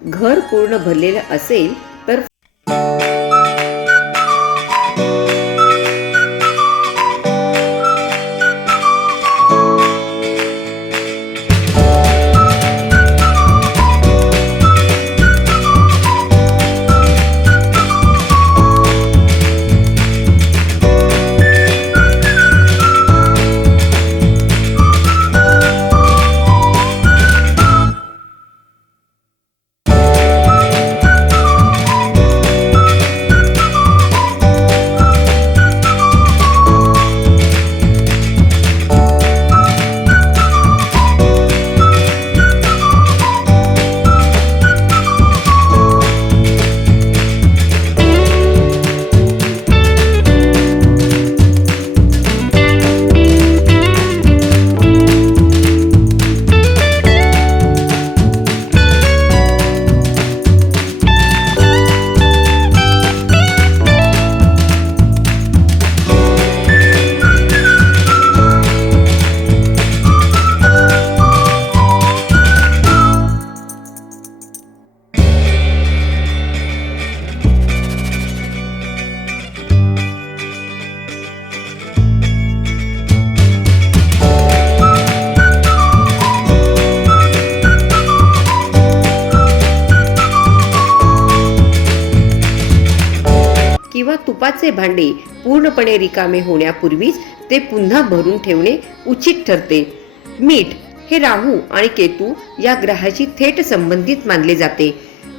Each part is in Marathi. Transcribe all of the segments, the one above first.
घर पूर्ण भरलेलं असेल तर किंवा तुपाचे भांडे पूर्णपणे रिकामे होण्यापूर्वीच ते पुन्हा भरून ठेवणे उचित ठरते. मीठ हे राहू आणि केतू या ग्रहाशी थेट संबंधित मानले जाते.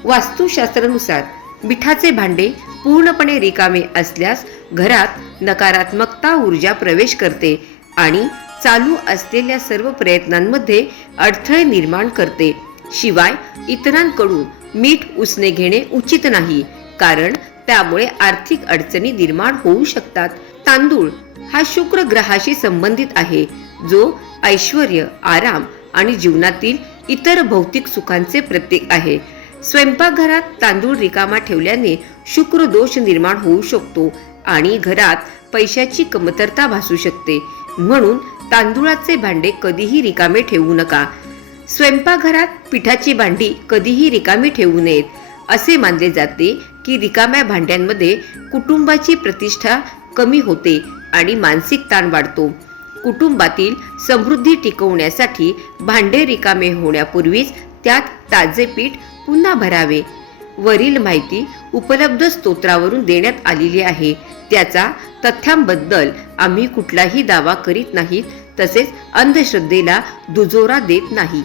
वास्तुशास्त्रानुसार मिठाचे भांडे पूर्णपणे रिकामे असल्यास घरात नकारात्मकता ऊर्जा प्रवेश करते आणि चालू असलेल्या सर्व प्रयत्नांमध्ये अडथळे निर्माण करते. शिवाय इतरांकडून मीठ उसने घेणे उचित नाही, कारण त्यामुळे आर्थिक अडचणी निर्माण होऊ शकतात. तांदूळ हा शुक्र ग्रहाशी संबंधित आहे, जो ऐश्वर्य, आराम आणि जीवनातील इतर भौतिक सुखांचे प्रतीक आहे. स्वयंपाकघरात तांदूळ रिकामा ठेवल्याने शुक्र दोष निर्माण होऊ शकतो आणि घरात पैशाची कमतरता भासू शकते. म्हणून तांदूळाचे भांडे कधीही रिकामे ठेवू नका. स्वयंपाकघरात पिठाची भांडी कधीही रिकामी ठेवू नयेत. असे मानले जाते की रिकाम्या भांड्यांमध्ये कुटुंबाची प्रतिष्ठा कमी होते आणि मानसिक ताण वाढतो. कुटुंबातील समृद्धी टिकवण्यासाठी भांडे रिकामे होण्यापूर्वीच त्यात ताजे पीठ पुन्हा भरावे. वरील माहिती उपलब्ध स्तोत्रावरून देण्यात आलेली आहे. त्याचा तथ्यांबद्दल आम्ही कुठलाही दावा करीत नाहीत, तसेच अंधश्रद्धेला दुजोरा देत नाही.